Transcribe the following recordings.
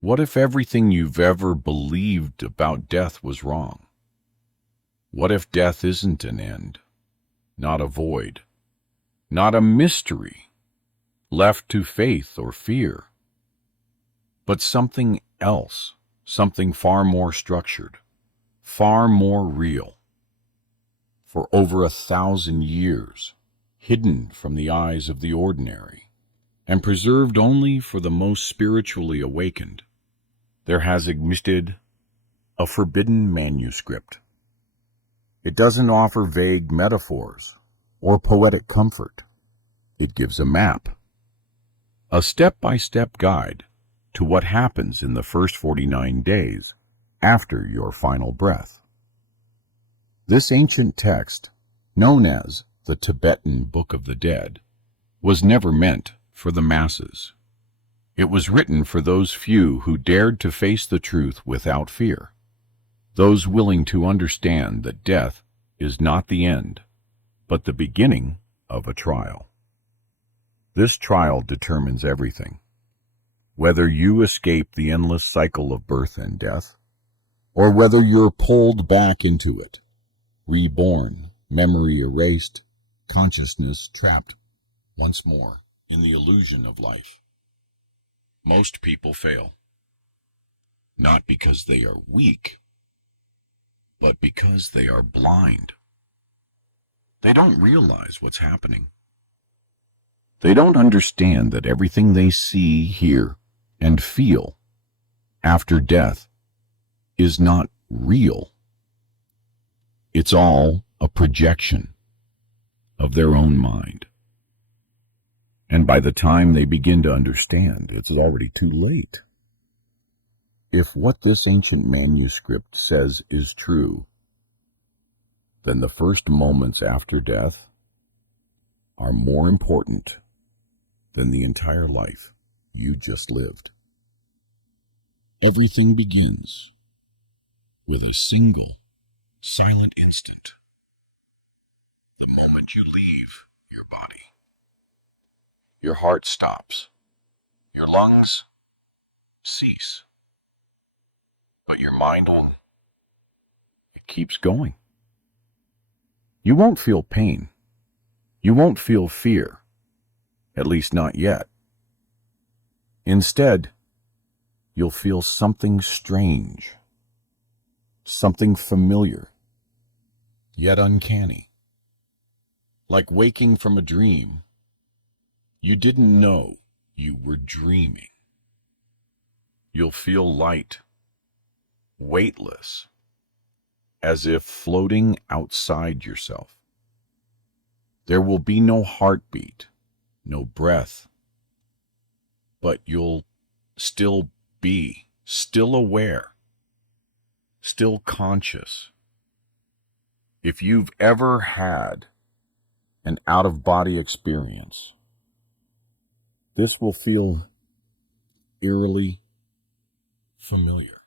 What if everything you've ever believed about death was wrong? What if death isn't an end, not a void, not a mystery left to faith or fear, but something else, something far more structured, far more real? For over 1,000 years, hidden from the eyes of the ordinary, and preserved only for the most spiritually awakened, there has existed a forbidden manuscript. It doesn't offer vague metaphors or poetic comfort. It gives a map, a step-by-step guide to what happens in the first 49 days after your final breath. This ancient text, known as the Tibetan Book of the Dead, was never meant for the masses. It was written for those few who dared to face the truth without fear, those willing to understand that death is not the end, but the beginning of a trial. This trial determines everything, whether you escape the endless cycle of birth and death, or whether you're pulled back into it, reborn, memory erased, consciousness trapped once more in the illusion of life. Most people fail, not because they are weak, but because they are blind. They don't realize what's happening. They don't understand that everything they see, hear, and feel after death is not real. It's all a projection of their own mind. And by the time they begin to understand, it's already too late. If what this ancient manuscript says is true, then the first moments after death are more important than the entire life you just lived. Everything begins with a single, silent instant, the moment you leave your body. Your heart stops. Your lungs cease. But your mind it keeps going. You won't feel pain. You won't feel fear. At least not yet. Instead, you'll feel something strange. Something familiar, yet uncanny. Like waking from a dream you didn't know you were dreaming. You'll feel light, weightless, as if floating outside yourself. There will be no heartbeat, no breath, but you'll still be, still aware, still conscious. If you've ever had an out-of-body experience, this will feel eerily familiar.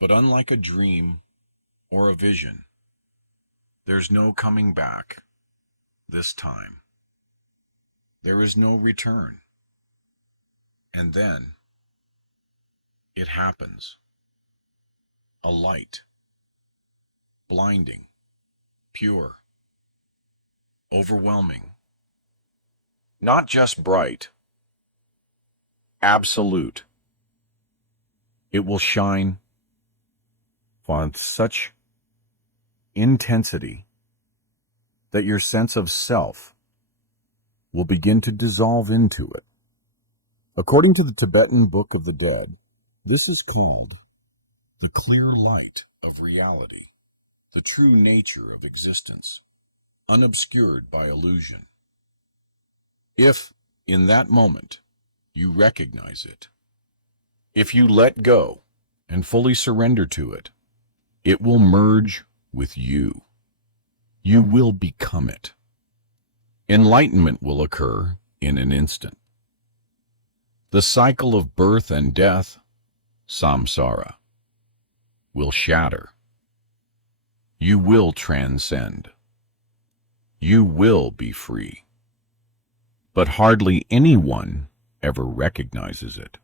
But unlike a dream or a vision, there's no coming back this time. There is no return. And then it happens. A light, blinding, pure, overwhelming. Not just bright, absolute. It will shine with such intensity that your sense of self will begin to dissolve into it. According to the Tibetan Book of the Dead, this is called the clear light of reality, the true nature of existence, unobscured by illusion. If, in that moment, you recognize it, if you let go and fully surrender to it, it will merge with you. You will become it. Enlightenment will occur in an instant. The cycle of birth and death, samsara, will shatter. You will transcend. You will be free. But hardly anyone ever recognizes it.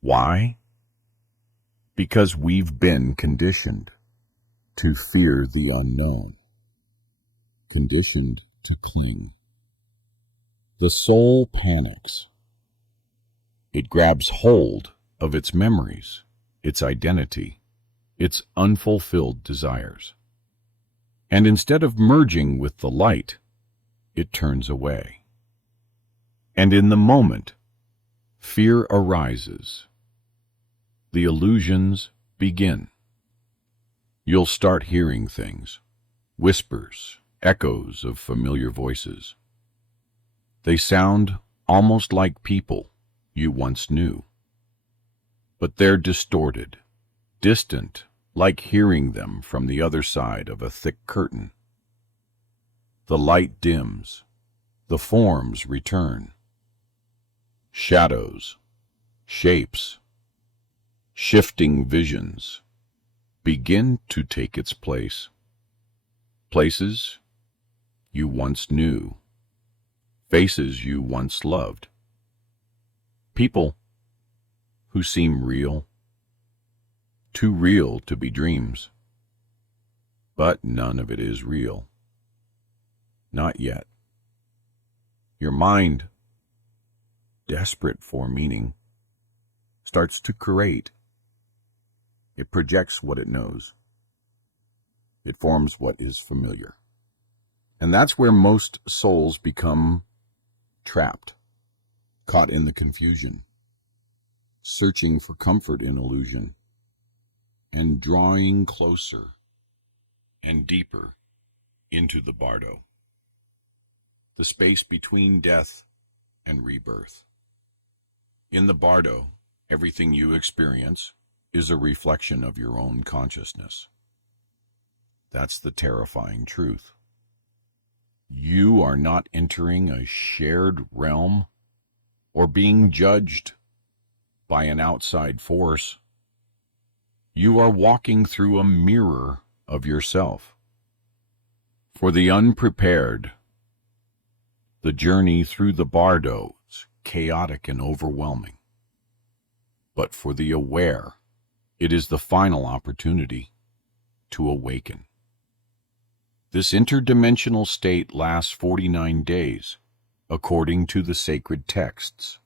Why? Because we've been conditioned to fear the unknown, conditioned to cling. The soul panics. It grabs hold of its memories, its identity, its unfulfilled desires. And instead of merging with the light, it turns away. And in the moment, fear arises. The illusions begin. You'll start hearing things, whispers, echoes of familiar voices. They sound almost like people you once knew. But they're distorted, distant, like hearing them from the other side of a thick curtain. The light dims, the forms return. Shadows, shapes, shifting visions begin to take its place. Places you once knew, faces you once loved, people who seem real, too real to be dreams. But none of it is real. Not yet. Your mind, desperate for meaning, starts to create. It projects what it knows. It forms what is familiar. And that's where most souls become trapped, caught in the confusion, searching for comfort in illusion, and drawing closer and deeper into the bardo, the space between death and rebirth. In the bardo, everything you experience is a reflection of your own consciousness. That's the terrifying truth. You are not entering a shared realm or being judged by an outside force. You are walking through a mirror of yourself. For the unprepared, the journey through the bardo is chaotic and overwhelming. But for the aware, it is the final opportunity to awaken. This interdimensional state lasts 49 days, according to the sacred texts.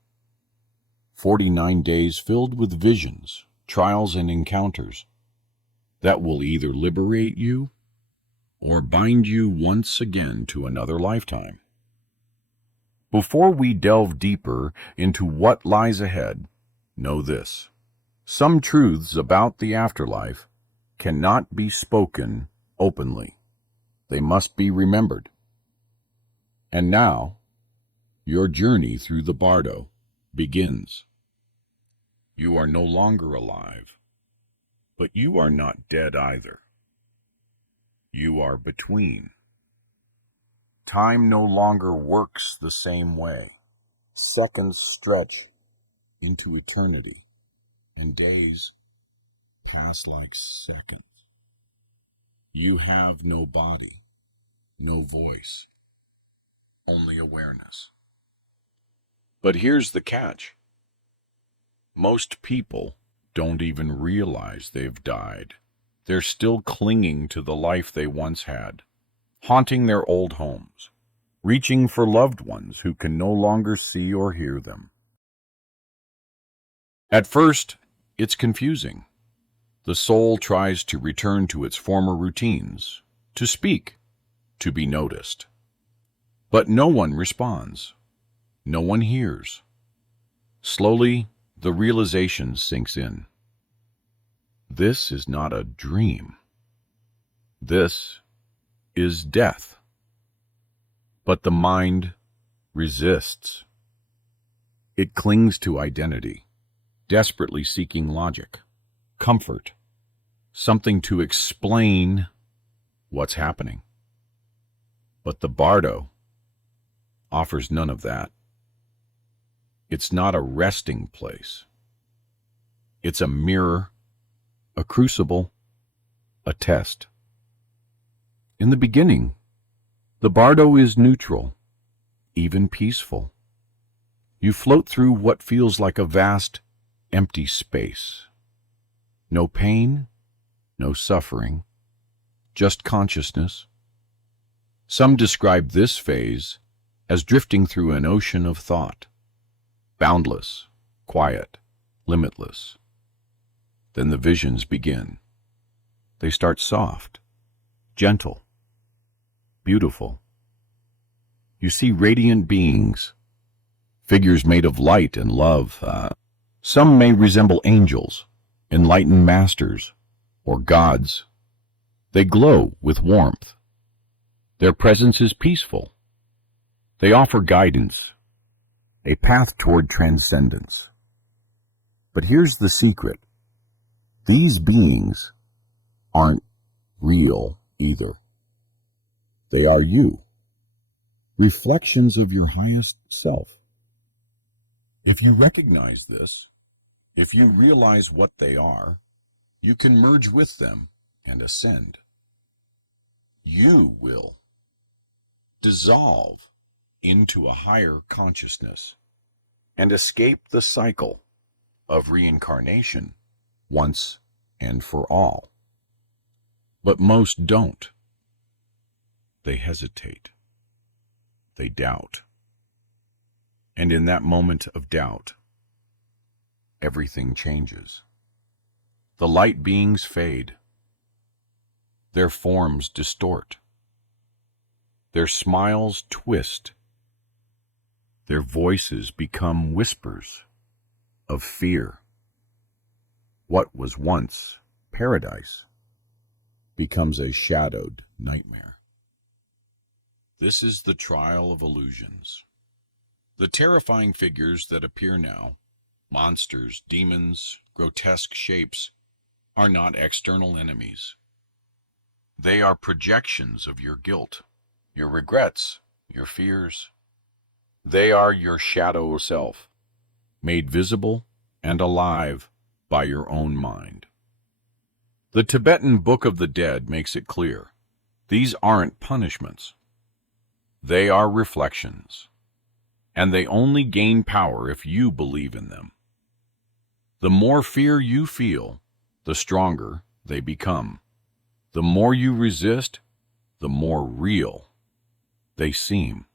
49 days filled with visions, trials, and encounters that will either liberate you or bind you once again to another lifetime. Before we delve deeper into what lies ahead, know this. Some truths about the afterlife cannot be spoken openly. They must be remembered. And now, your journey through the bardo begins. You are no longer alive, but you are not dead either. You are between. Time no longer works the same way. Seconds stretch into eternity, and days pass like seconds. You have no body, no voice, only awareness. But here's the catch. Most people don't even realize they've died. They're still clinging to the life they once had, haunting their old homes, reaching for loved ones who can no longer see or hear them. At first, it's confusing. The soul tries to return to its former routines, to speak, to be noticed. But no one responds. No one hears. Slowly, the realization sinks in. This is not a dream. This is death. But the mind resists. It clings to identity, desperately seeking logic, comfort, something to explain what's happening. But the bardo offers none of that. It's not a resting place. It's a mirror, a crucible, a test. In the beginning, the bardo is neutral, even peaceful. You float through what feels like a vast, empty space. No pain, no suffering, just consciousness. Some describe this phase as drifting through an ocean of thought, boundless, quiet, limitless. Then the visions begin. They start soft, gentle, beautiful. You see radiant beings, figures made of light and love. Some may resemble angels, enlightened masters, or gods. They glow with warmth. Their presence is peaceful. They offer guidance, a path toward transcendence. But here's the secret. These beings aren't real either. They are you, reflections of your highest self. If you recognize this, if you realize what they are, you can merge with them and ascend. You will dissolve into a higher consciousness and escape the cycle of reincarnation once and for all. But most don't. They hesitate. They doubt. And in that moment of doubt, everything changes. The light beings fade. Their forms distort. Their smiles twist. Their voices become whispers of fear. What was once paradise becomes a shadowed nightmare. This is the trial of illusions. The terrifying figures that appear now, monsters, demons, grotesque shapes, are not external enemies. They are projections of your guilt, your regrets, your fears. They are your shadow self, made visible and alive by your own mind. The Tibetan Book of the Dead makes it clear. These aren't punishments. They are reflections, and they only gain power if you believe in them. The more fear you feel, the stronger they become. The more you resist, the more real they seem.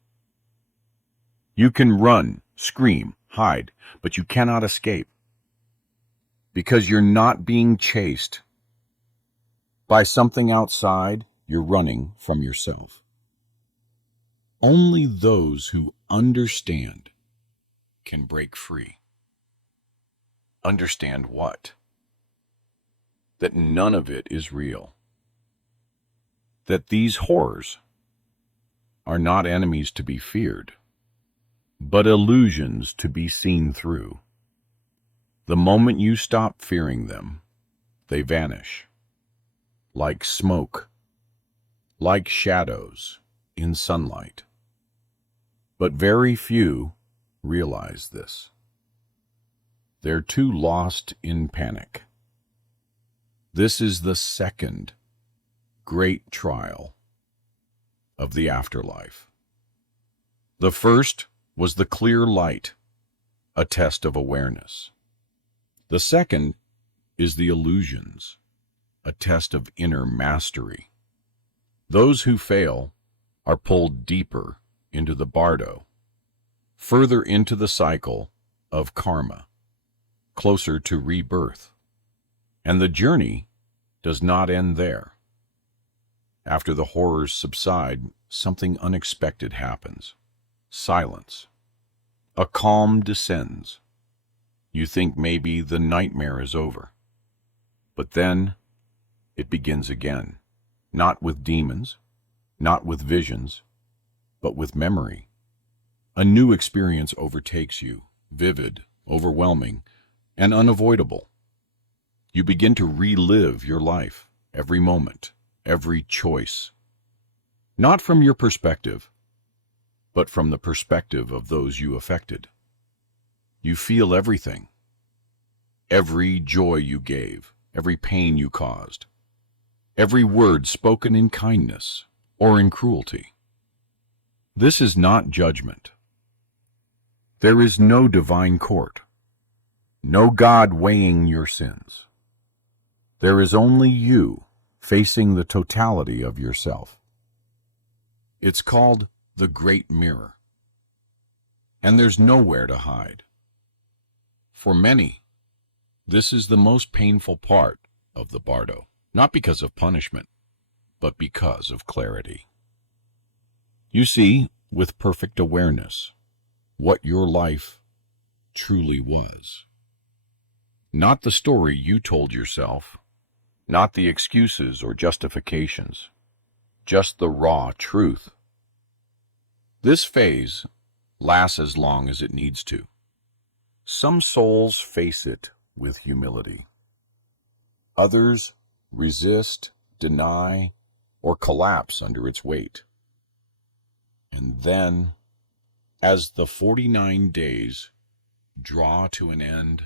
You can run, scream, hide, but you cannot escape, because you're not being chased by something outside. You're running from yourself. Only those who understand can break free. Understand what? That none of it is real. That these horrors are not enemies to be feared, but illusions to be seen through. The moment you stop fearing them, they vanish, like smoke, like shadows in sunlight. But very few realize this. They're too lost in panic. This is the second great trial of the afterlife. The first was the clear light, a test of awareness. The second is the illusions, a test of inner mastery. Those who fail are pulled deeper into the bardo, further into the cycle of karma, closer to rebirth. And the journey does not end there. After the horrors subside, something unexpected happens. Silence. A calm descends. You think maybe the nightmare is over. But then it begins again. Not with demons, not with visions, but with memory. A new experience overtakes you, vivid, overwhelming, and unavoidable. You begin to relive your life, every moment, every choice. Not from your perspective, but from the perspective of those you affected. You feel everything. Every joy you gave, every pain you caused, every word spoken in kindness or in cruelty. This is not judgment. There is no divine court. No God weighing your sins. There is only you facing the totality of yourself. It's called the Great Mirror. And there's nowhere to hide. For many, this is the most painful part of the bardo, not because of punishment, but because of clarity. You see, with perfect awareness, what your life truly was. Not the story you told yourself, not the excuses or justifications, just the raw truth. This phase lasts as long as it needs to. Some souls face it with humility. Others resist, deny, or collapse under its weight. And then, as the 49 days draw to an end,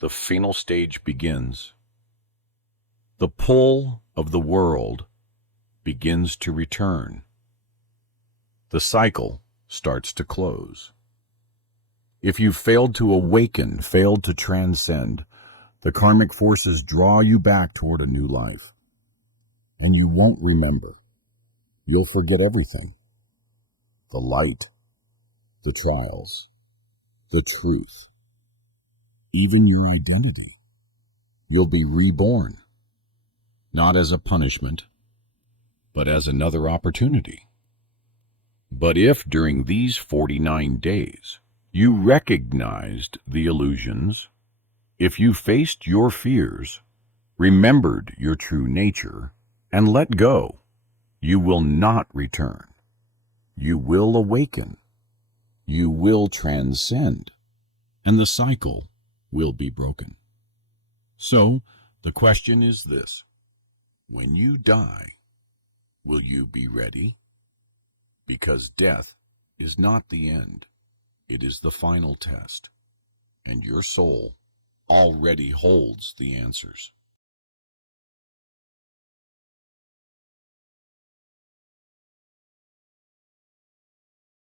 the final stage begins. The pull of the world begins to return. The cycle starts to close. If you've failed to awaken, failed to transcend, the karmic forces draw you back toward a new life. And you won't remember. You'll forget everything. The light, the trials, the truth, even your identity. You'll be reborn, not as a punishment, but as another opportunity. But if during these 49 days you recognized the illusions, if you faced your fears, remembered your true nature, and let go, you will not return. You will awaken. You will transcend. And the cycle will be broken. So, the question is this: when you die, will you be ready? Because death is not the end. It is the final test. And your soul already holds the answers.